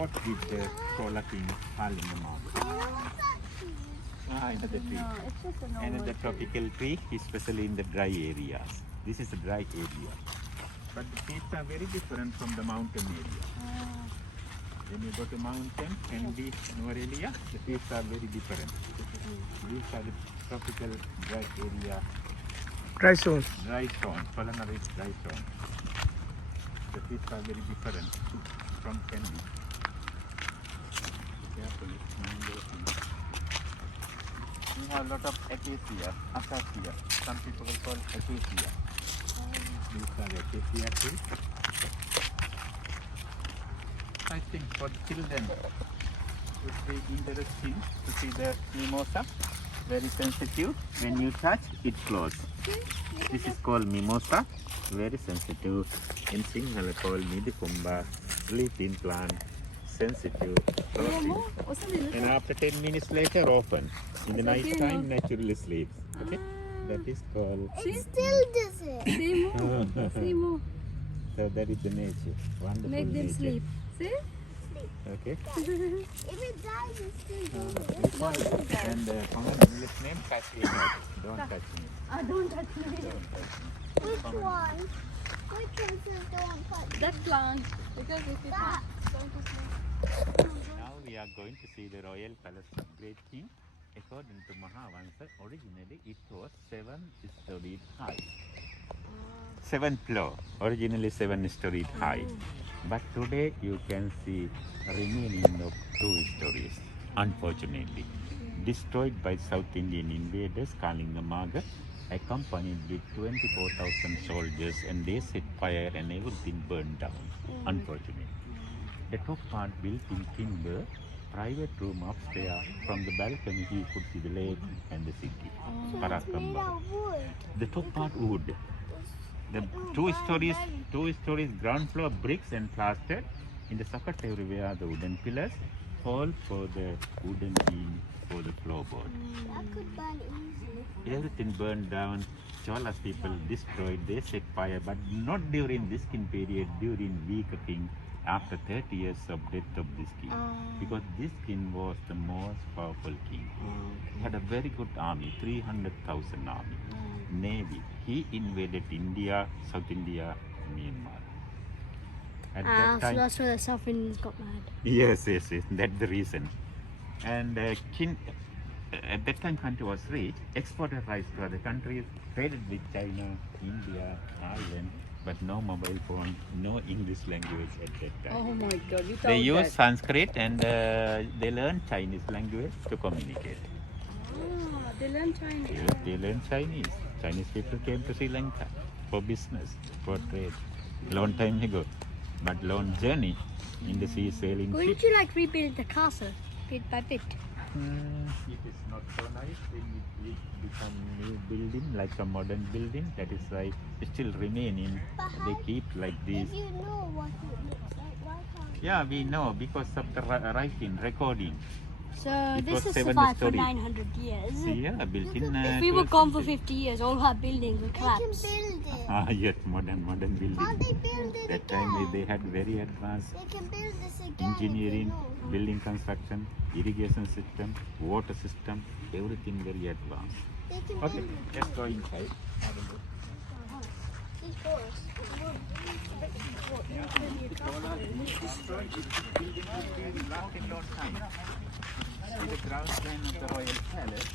What did the Kola king fall in the mountain? Another tree. No, it's just a normal Another tropical tree, especially in the dry areas. This is a dry area. But the trees are very different from the mountain area. When you go to mountain and the area, the trees are very different. These are the tropical dry area. Dry zone. Dry zone. Polonnaruwa is dry zone. The trees are very different from candy. Carefully, we have a lot of acacia, some people will call acacia. These are acacia trees. I think for children it would be interesting to see the mimosa, very sensitive. When you touch, it flows. This is called mimosa, very sensitive. In Sinhala called Nidikumba, leaf-in plant, sensitive, floating. And after 10 minutes later, open. In the night time, naturally sleeps. Okay? That is called. It still does it. See more. So that is the nature. Wonderful Make them nature. sleep. See? Okay. If it dies, it still does it. This one and common English name Cassia. Don't touch me. Don't touch me. Don't touch me. Which one? Which one says don't touch? That plant. Because if it's not going to sleep. Now we are going to see the royal palace of Great King. According to Mahavansa, originally it was 7-storied high. 7th floor, originally 7-storied high. But today you can see remaining of 2 stories, unfortunately. Destroyed by South Indian invaders Kalingamaga, accompanied with 24,000 soldiers, and they set fire and everything burned down, unfortunately. The top part built in timber, private room upstairs. From the balcony you could see the lake and the city. Made Parakamba. of wood. The top part wood. The 2 stories ground floor bricks and plastered. In the socket everywhere the wooden pillars, hole for the wooden beam for the floorboard. That could burn easily. Everything burned down. Cholas people destroyed, they set fire, but not during this king period, during weaker king, after 30 years of death of this king. Because this king was the most powerful king. He had a very good army, 300,000 army. Navy. He invaded India, South India, Myanmar. At that So time, that's where the South Indians got mad. yes, that's the reason. And king, at that time country was rich, exported rice to other countries, traded with China, India, Ireland, but no mobile phone, no English language at that time. Oh my god, you told They used that. Sanskrit and they learned Chinese language to communicate. They learned Chinese. Yes, they learned Chinese. Chinese people came to Sri Lanka for business, for trade, long time ago. But long journey in the sea sailing Wouldn't ship. you like rebuild the castle bit by bit? It is not so nice when it become new building, like a modern building. That is why it still remaining. They keep like this. If you know what it looks like, why can't Yeah, we know because of the writing, recording. So It this was has 7 survived for story. 900 years. Yeah, built in. If we were 12th gone for century. 50 years, all our buildings would they can collapse. build it? Yes, modern building. Can't they build it That again? time they had very advanced They can build this again. engineering, if they know. building construction, irrigation system, water system, everything very advanced. They can Okay, build it. let's go inside. Have a look. These forests. See the ground plan of the royal palace.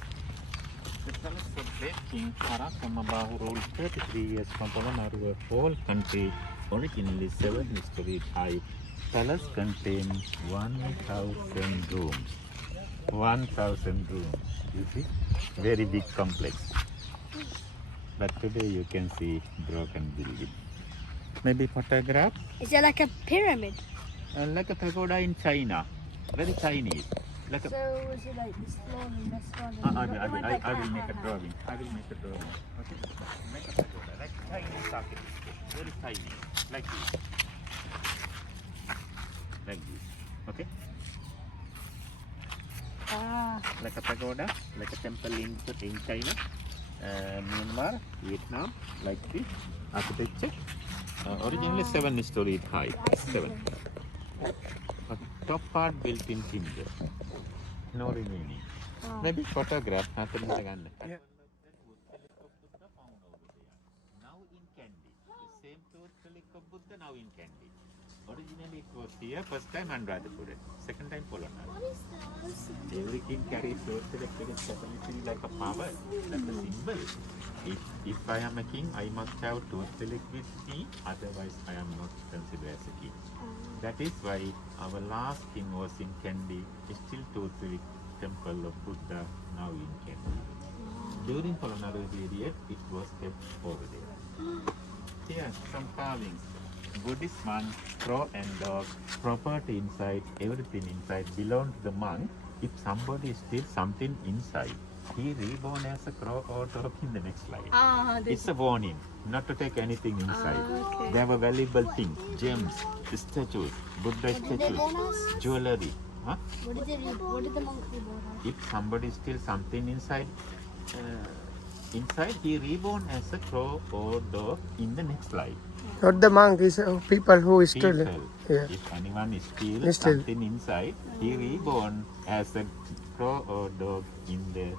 The palace of great King Parakamabahu ruled 33 years from Polonnaruwa whole country, originally 7-story high. Palace contained 1,000 rooms. 1,000 rooms. You see? Very big complex. But today you can see broken building. Maybe photograph? Is it like a pyramid? Like a pagoda in China. Very Chinese. Like a So is it like this floor and this one? I will make a drawing. I will make a drawing. Okay? Make a pagoda. Like Chinese architecture. Very tiny. Like this. Like this. Okay? Like a pagoda. Like a temple in China. Myanmar, Vietnam. Like this. Architecture. Originally 7-story high. 7. Okay. top part built in timber. No remaining. Oh. Maybe photograph. Yeah. Now in Kandy. The same tooth relic of Buddha now in Kandy. Originally it was here, first time Anuradhapura, second time Polonnaruwa. What is those? Every king carries tooth relic with its capacity like a power, like a symbol. If I am a king, I must have tooth relic with me, otherwise I am not considered as a king. That is why our last king was in Kandy, still tooth relic temple of Buddha now in Kandy. During Polonnaruwa period, it was kept over there. Here, some carvings. Buddhist monk, crow and dog, property inside, everything inside belonged to the monk. If somebody steals something inside, he reborn as a crow or dog in the next life. It's a warning not to take anything inside. Okay. There were valuable things, gems, statues, Buddha statues, jewelry. Huh? What did the monk reborn as? If somebody steals something inside, he reborn as a crow or dog in the next life. Not the monk, is people who still. People. Yeah. If anyone steals something inside, he reborn as a crow or dog in the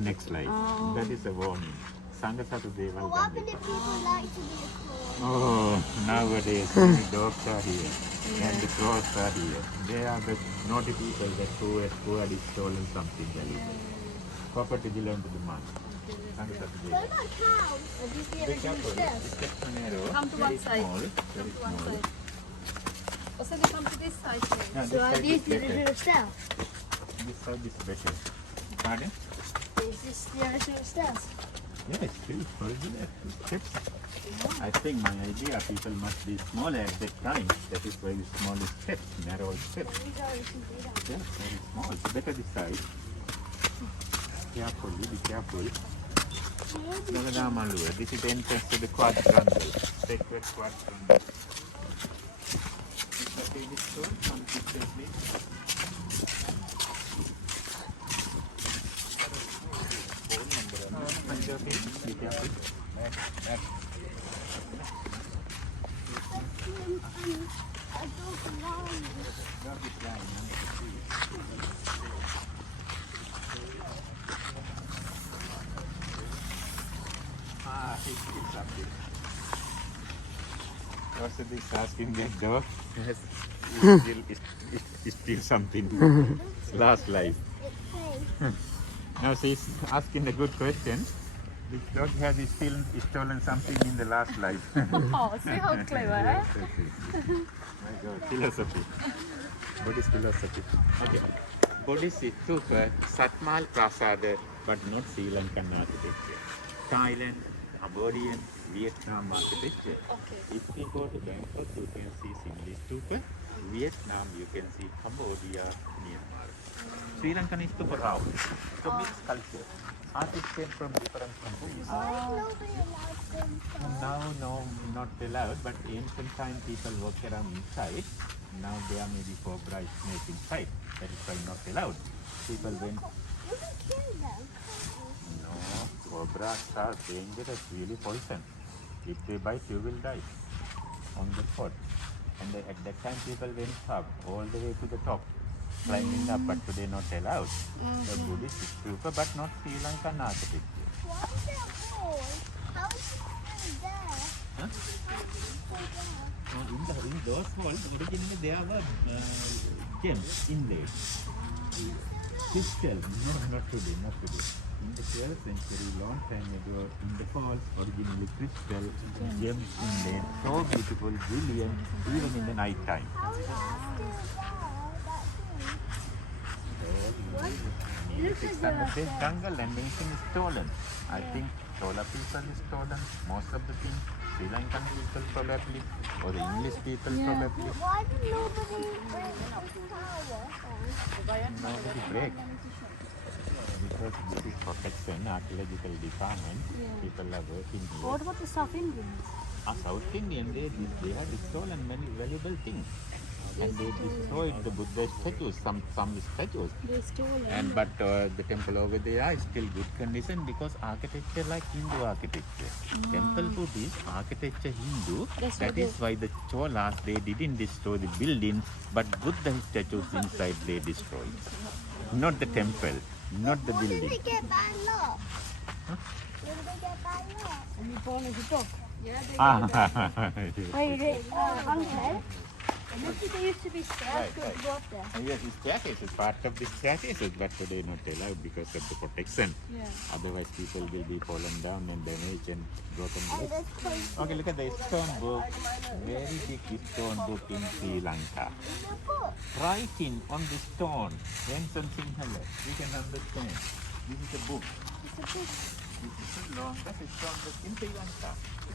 next life. That is a warning. Sangasatu Deval What many people like to be a crow? Oh, nowadays many dogs are here and the crows are here. They are the naughty people that who had stolen something valuable. Property belong to the monk. Sangasatu What Deval. about cows? Be careful. It's just narrow. Come to Very one side. small. Very small. So we come to this side here. Yeah, So this are side these is the better. little stairs? This side is better. Pardon? Is this the little stairs? Yes, still original steps. I think my idea people must be smaller at that time. That is why the small steps, narrow steps. Yes, very small. So better this side. Carefully, be careful. Polonnaruwa. This is the entrance to the quadrangle. Sacred quadrangle. Is that the stone? Some pictures, please. Be careful. Back. It's up there. Also, this asking that dog has still something. Last life. Now she's asking a good question. This dog has stolen something in the last life. Oh, see how clever, eh? Yes, yes. My God, philosophy. Buddhist philosophy. Okay. Buddhist Stupa, Satmal Prasada, but not Sri Lankan architecture. Thailand, Cambodian, Vietnam architecture. Okay. If we go to Bangkok, you can see Singli Stupa. Vietnam, you can see Cambodia, Myanmar. Sri Lankan Stupa round. So mixed culture. Artists came from different countries. Now, no, not allowed, but ancient time people walk around inside. Now there may be cobra snake inside. That is why not allowed. People went, You can kill them. no, cobras are dangerous, really poison. If they bite, you will die on the spot. And at that time people went up, all the way to the top, climbing up, but today not allowed. The Buddhist stupa, but not Sri Lankan architecture. Why is there a hole? How is it there? Huh? In those walls, originally there were gems inlaid. Crystal, no, not today. In the 12th century, long time ago, in the falls, originally crystal, gems inlaid, so beautiful, brilliant, even in the night time. How is it still there? It's under this jungle and anything is stolen. I think Chola people is stolen, most of the things. Sri Lankan people probably, or the English people probably. Why did nobody break the tower? Nobody break. Because this is protection, archaeological department, people are working here. What about the South Indians? South Indian, they had stolen many valuable things. and they destroyed the Buddha statues, some statues. They stole And but the temple over there is still good condition because architecture like Hindu architecture. Temple food is architecture Hindu. That's That what is why the Cholas they didn't destroy the building, but Buddha statues inside they destroyed. Not the temple, not the When did building. they get bad luck? When did they get bad luck? And you fall into top. Yeah, they Ah, Wait, uncle. Remember there used to be stairs Right, to go up there? yes, the staircases, part of the staircases, but today not allowed because of the protection. Yeah. Otherwise, people will be fallen down and damaged and broken And legs. this place Okay, look at the stone book. Very big stone book in Sri Lanka. in the book. Writing on the stone, Vincent Sinhala, we can understand. This is a book. This is the longest stone book in Sri Lanka.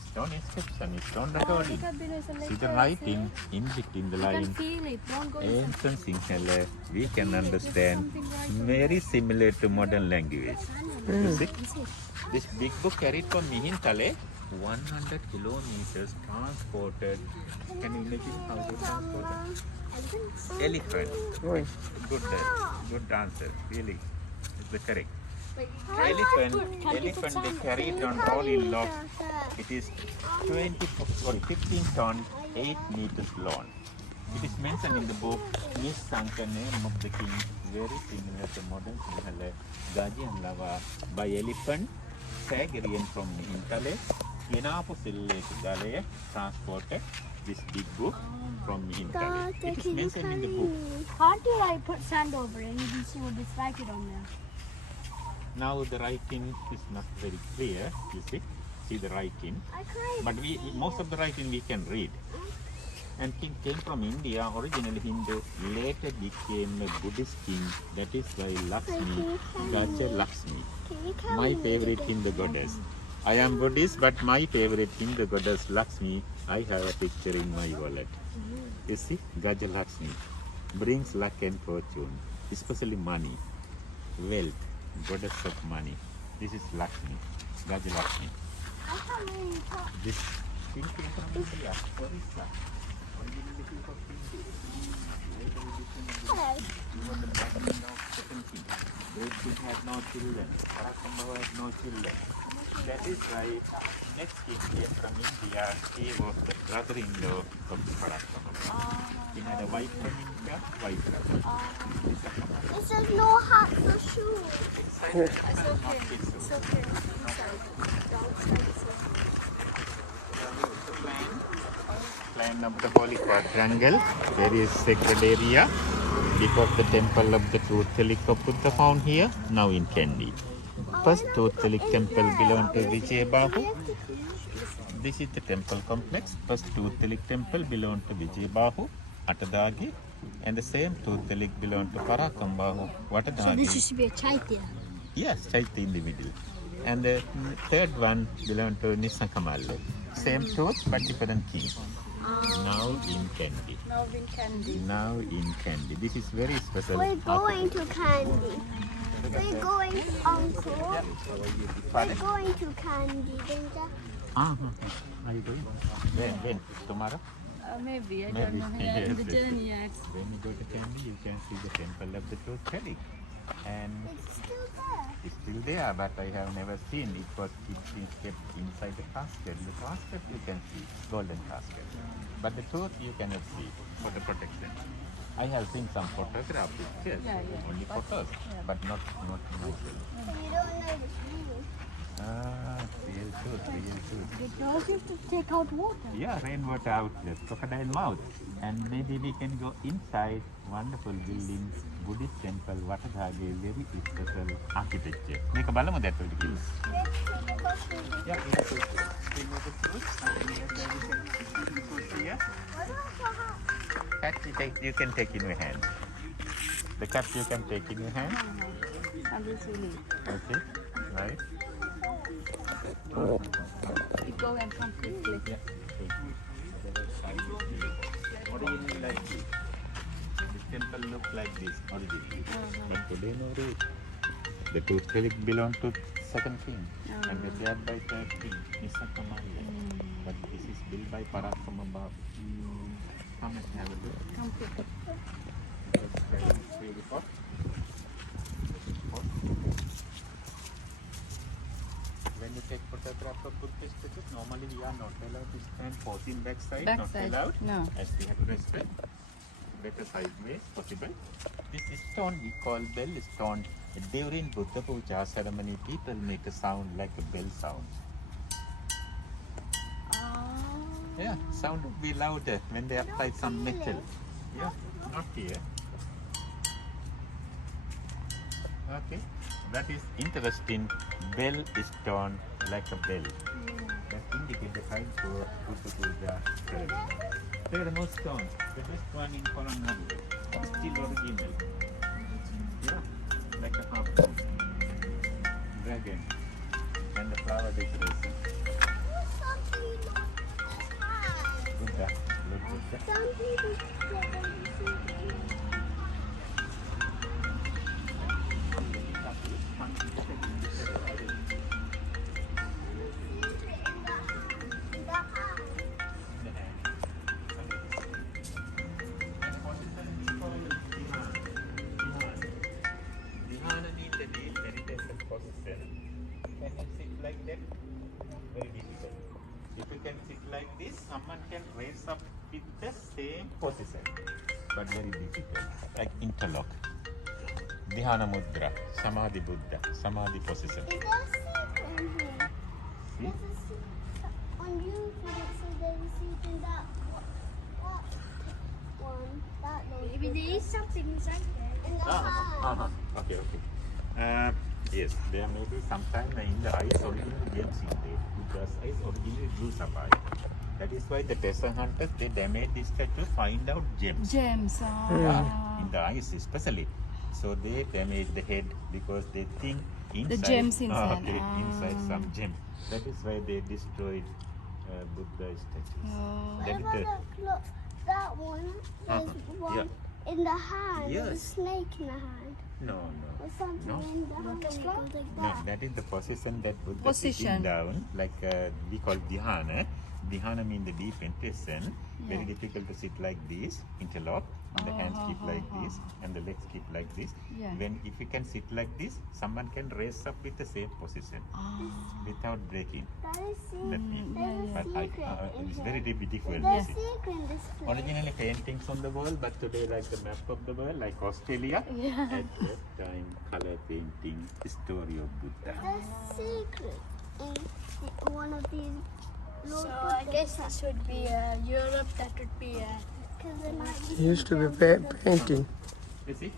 Stone inscription, stone recording. Look at below, it's a See the letter, writing in between the You can line. feel it. Don't go inside. Ancient Sinhala, we can understand. Very similar to modern language. You see? This big book carried from Mihintale 100 kilometers transported. Can you imagine how they transported? Elephant. Oi. Good answer. Really, it's the correct. Wait, Elephant can you put they some- carried on rolling log. It is 15 ton, 8 meters long. It is mentioned in the book, Miss Sanka name of the king, very similar to modern Sinhala, Poļonnaruwa by elephant, Sagarian from Mihintale, Yenapu Sille to Gale, transported this big book from Mihintale. It is mentioned in the book. Can't you like put sand over it and you can see what it's like it on there? Now the writing is not very clear, you see the writing. I cried. But most of the writing we can read. And king came from India, originally Hindu, later became a Buddhist king. That is why Lakshmi, Gaja Lakshmi. Can you carry My me favorite again? Hindu goddess. I am Buddhist, but my favorite Hindu goddess Lakshmi, I have a picture in my wallet. You see, Gaja Lakshmi brings luck and fortune, especially money, wealth, goddess of money. This is Lakshmi, Gaja Lakshmi. I can't really talk. This thing came from India, Orissa. Originally he was Hindu. Later he became a Buddhist. Hello. He was the president of second king. Great king had no children. Parakambawa had no children. That is why next king came from India. He was the brother-in-law of the Parakambawa. He had a wife from India, wife brother. It says no hat for shoes. It's okay. It's okay. Inside. The outside is okay. Plan of the Holy Quadrangle, there is sacred area before the temple of the Truth Telik of Buddha found here, now in Kandy. First Truth Telik temple belonged to Vijayabahu. This is the temple complex. First Truth Telik temple belonged to Vijayabahu, Atadagi, and the same Truth Telik belonged to Parakambahu, Watadagi. So this used to be a chaitya. Yes, Chaitya in the middle. And the third one belonged to Nisakamalle. Same truth, but different king. Now in Kandy. Now in Candy. Now in Kandy. This is very special. We're going to Candy. We're going, Uncle. We're Pardon? going to Candy. Are you going? When? Tomorrow? Maybe, I Maybe. don't know. Yeah, in the Yes, journey, yes. When you go to Kandy, you can see the temple of the Truth Telik. And It's still there. it's still there, but I have never seen. It was kept inside the casket. The casket you can see, golden casket. But the truth you cannot see for the protection. I have seen some photograph pictures, Yeah, yeah. only photos, but not myself. So you don't know the truth. Ah, real truth, real truth. It does you to take out water. Yeah, rainwater outlet, crocodile mouth. And maybe we can go inside wonderful buildings, Buddhist temple, Watadagi, very special architecture. Make a balamo that will give. Yeah, it's good. We know the truth. Yeah. Cat you can take in your hand. The cup you can take in your hand. And this really. Okay, right? You go and come quickly. Yeah. Originally like this. This temple looked like this originally. But today no root. The Truth Telik belonged to second king and repaired by third king, Nisakamalle. But this is built by Parakambahu. Come and have a look. Come quick. It's really hot. When you take photograph of Buddha statues, normally we are not allowed to stand facing backside, not allowed. No. As we have to respect, better sideways possible. This stone we call bell stone. During Buddha Puja ceremony, people make a sound like a bell sound. Yeah, sound will be louder when they apply some metal. Yeah, not here. Okay, that is interesting. Bell stone like a bell. That indicates the time for Buddha Puja ceremony. Thermal stone, the best one in Polonnaruwa. Still original. Yeah, like a half moon. Dragon and the flower decoration. Buddha, look Buddha. Some people say that Dhyana means the deep meditation position. Can you sit like that? Very difficult. If you can sit like this, someone can raise up with the same position, but very difficult. Like interlock. Dhyana mudra, samadhi buddha, samadhi position. Is there a secret in here? See? There's a secret on YouTube. It says there's a secret in that one. That one. Maybe there is something inside there. In the hand. Okay, okay. Yes, there may be sometime in the eyes original gems in there. Because eyes originally blue sapphire. That is why the treasure hunters, they damage this statue to find out gems. Gems. Yeah, in the eyes especially. So they damage the head because they think inside, gems inside. Okay, inside some gem. That is why they destroyed Buddha statues. Oh. That is Whatever the, look, that one, there's one Yeah. in the hand. There's a Yes. snake in the hand. no. Or something No. in the hand. It goes like No, that. that is the position that Buddha Position. sitting down, like we call dhyana. Dhyana means the deep meditation. Very difficult to sit like this, interlock, and the hands keep like this, and the legs keep like this. Yeah. When if you can sit like this, someone can raise up with the same position without breaking. That is That secret. means, There's a but secret in it's here. very difficult. There's to see. secret in this place. Originally paintings on the wall, but today like the map of the world, like Australia. At that time, color painting, story of Buddha. There's secret in one of these. So I guess this would be Europe. That would be Because there might be It used to be painting. You see,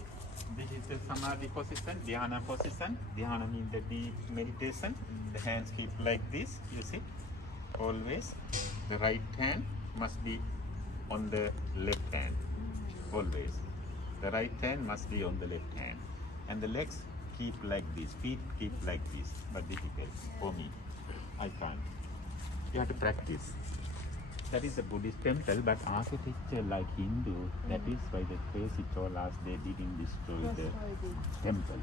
this is the samadhi position, dhyana position. Dhyana means the deep meditation. The hands keep like this, you see. Always, the right hand must be on the left hand. Always. The right hand must be on the left hand. And the legs keep like this, feet keep like this. But difficult for me. I can't. You have to practice. That is a Buddhist temple, but architecture like Hindu, that is why the crazy told us they didn't destroy the temple.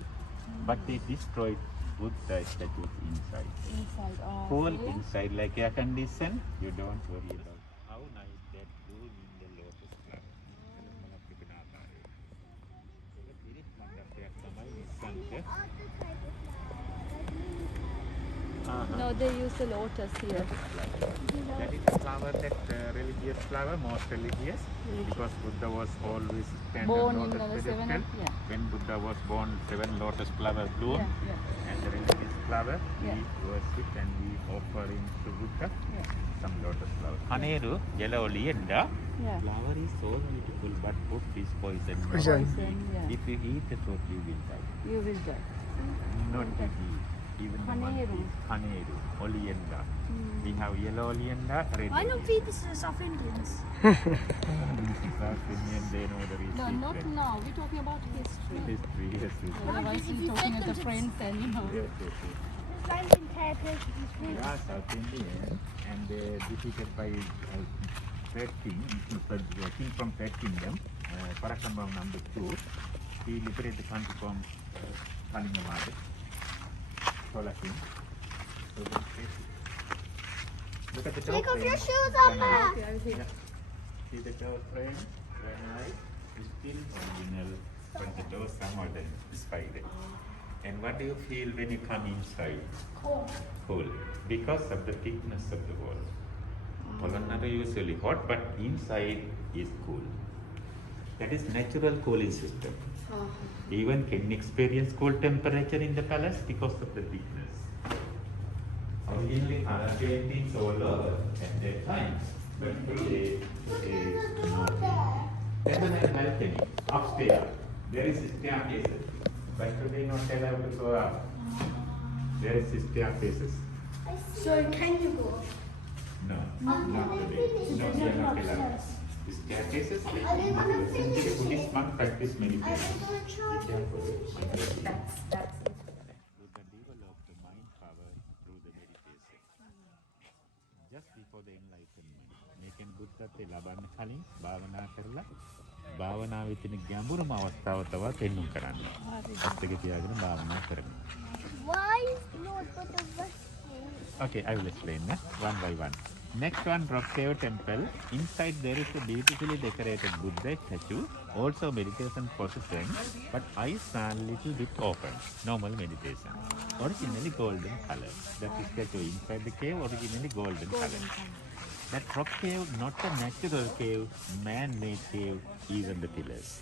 But they destroyed Buddha statues inside. Inside. Oh. Whole inside like air condition, you don't worry about how nice that room in the lotus flower. No, they use the lotus here. That is the flower, that religious flower, most religious, because Buddha was always standing Born lotus in the pedestal. seven. Yeah. When Buddha was born, 7 lotus flower bloom, Yeah. and the religious flower, Yeah. we worship and we offering to Buddha Yeah. some lotus flower. Haneru, yellow olienda, Yeah. flower is so beautiful, but fruit is poison. Poison. Yeah. If you eat the fruit, you will die. You will die. Not to eat. Even the Haneru. monkeys. Haneru, olienda. We have yellow olienda, red Why not olienda. feed this to the South Indians? This is South Indian, they know the real No, not secret. now. We're talking about history. History, yes, yes. Otherwise, if we're you talking fed with the them to- friends and you know. Yes, yes, yes. This land in Terrapin. Yeah, South Indian, and they defeated by third king, king from third kingdom, Parakrama number 2. He liberated the country from Kalinga Chola king. So look at the dog. Take off your there. shoes, Appa. Okay, I will take. Yeah. See the door frame, granite, still original, but the doors are modern, spiral. And what do you feel when you come inside? Cool. Cool. Because of the thickness of the wall. Polonnaruwa usually hot, but inside is cool. That is natural cooling system. Even can experience cool temperature in the palace because of the thickness. Originally, color paintings all over at that time, but today not. Then the balcony upstairs. There is a staircase, but today not allowed to go up. There is staircases. So can you go? No, not today. No, they are not allowed. Staircases, essentially Buddhist monk practice meditation. That's it. Buddha developed the mind power through the meditation. Just before the enlightenment. මේකෙන් බුද්ධත්වයේ ලබන්න කලින් භාවනා කරලා භාවනාවේ තියෙන ගැඹුරුම අවස්ථාව තව පෙන්වුම් කරන්න. ඇස් දෙක තියාගෙන භාවනා කරන්න. Why is not but the West? Okay, I will explain one by one. Next one, Rock Cave Temple. Inside there is a beautifully decorated Buddha statue, also meditation position, but eyes are a little bit open, normal meditation. Originally golden color. That is statue inside the cave, originally golden color. That rock cave, not a natural cave, man-made cave, even the pillars.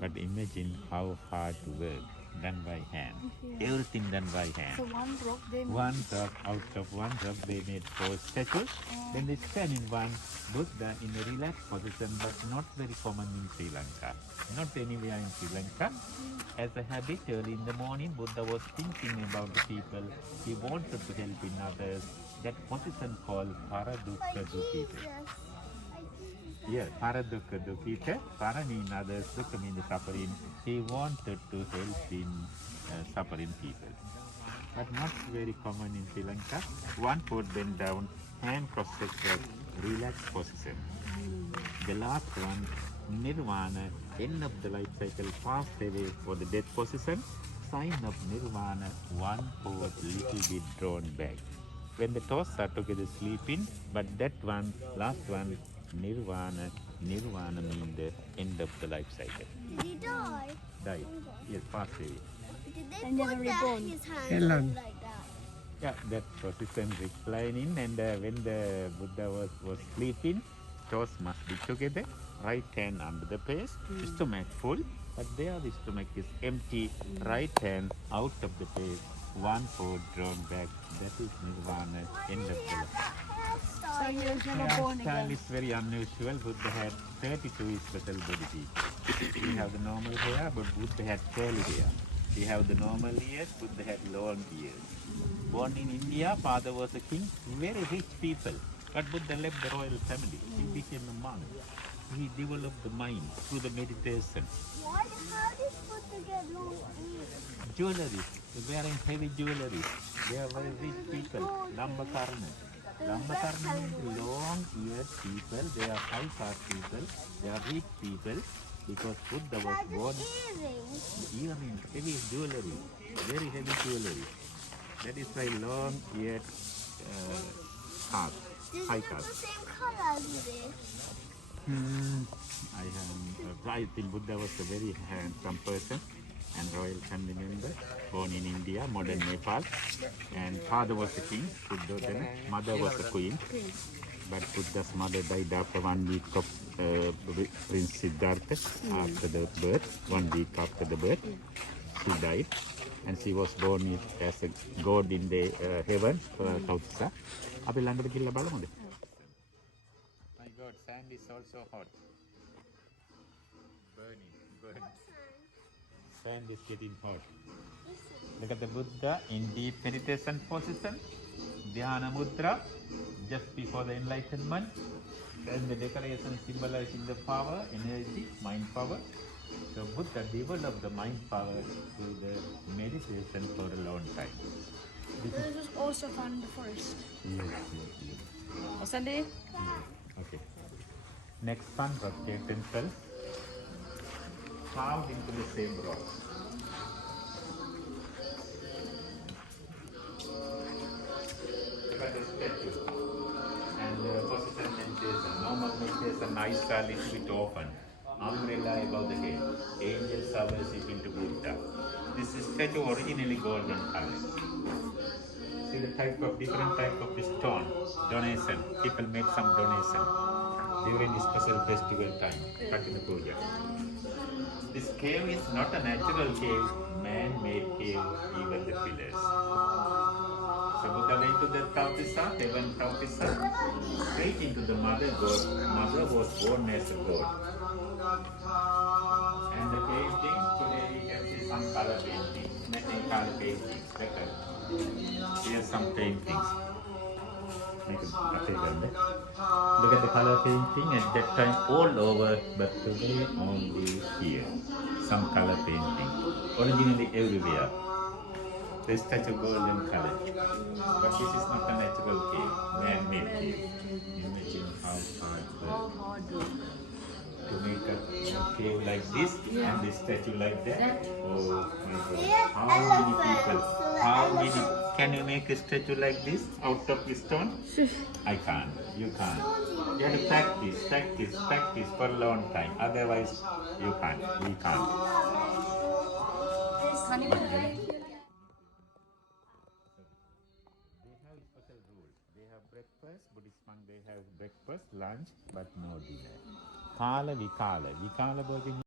But imagine how hard to work, done by hand. Everything done by hand. So one rock they One rock, out of one rock they made 4 statues. Then they stand in one Buddha in a relaxed position, but not very common in Sri Lanka. Not anywhere in Sri Lanka. As a habit, early in the morning, Buddha was thinking about the people. He wanted to help in others. That position called Paradukka Dukita. Yeah, Paradukka Dukita. Para mean others, Dukka mean the suffering. He wanted to help in suffering people. But not very common in Sri Lanka. One foot bent down, hand cross-sected, relaxed position. The last one, Nirvana, end of the life cycle, passed away for the death position. Sign of Nirvana, one foot little bit drawn back. When the toes are together sleeping, but that one, last one, Nirvana, Nirvana means the end of the life cycle. Did he die? Died. Yes, passed away. Did they And never put reborn. his hands Elon. like that? Yeah, that position reclining, and when the Buddha was sleeping, toes must be together, right hand under the face, stomach full, but there the stomach is empty, right hand out of the face, one foot drawn back. That is Nirvana, end of the life. So he was never born Hairstyle again. is very unusual. Buddha had 32 special body features. We have the normal hair, but Buddha had curly hair. We have the normal ears, Buddha had long ears. Born in India, father was a king, very rich people. But Buddha left the royal family. He became a monk. He developed the mind through the meditation. Why? How did Buddha get long ears? Jewelry, wearing heavy jewelry. They are very rich people. Lambakarna. Lambakarna means long-eared people. They are high-class people. They are rich people because Buddha was born. Earrings. Earrings, heavy jewelry, very heavy jewelry. That is why long-eared caste, Does high it have the caste. same color as this? I think Buddha was a very handsome person and royal family member, born in India, modern Nepal. And father was a king, Buddha, mother was a queen. But Buddha's mother died after 1 week of Prince Siddhartha, after the birth, 1 week after the birth. She died. And she was born as a god in the heaven, Tautsa. My God, sand is also hot. Burning. Sand is getting hot. Look at the Buddha in deep meditation position, Dhyana Mudra, just before the enlightenment. And the decoration symbolizing the power, energy, mind power. So Buddha developed the mind power through the meditation for a long time. This was also found in the forest. Yes. On Sunday? Okay. Next one, Rock Cave Temple, carved into the same rock. Look at the statue and the position meditation, normal meditation. There's a nice little bit open. Umbrella above the head. Angels are worshipping to Buddha. This statue originally golden color. See the different type of the stone. Donation. People make some donation during the special festival time. Katina Puja. This cave is not a natural cave, man-made cave, even the pillars. So Buddha went to the Tautisa, heaven Tautisa, straight into the mother god. Mother was born as a god. And the painting, today we can see some color paintings, many color paintings. Here's some paintings. Look at the color painting at that time all over, but today only here. Some color painting. Originally everywhere. The statue golden color. But this is not a natural cave, man-made cave. Imagine how hard work to make a cave like this and the statue like that. Oh my God. How many can you make a statue like this out of stone? I can't. You can't. You have to practice for a long time. Otherwise, you can't. We can't. They have special rules. They have breakfast. Buddhist monk, they have breakfast, lunch, but no dinner. Kala vikala. Vikala bhojana.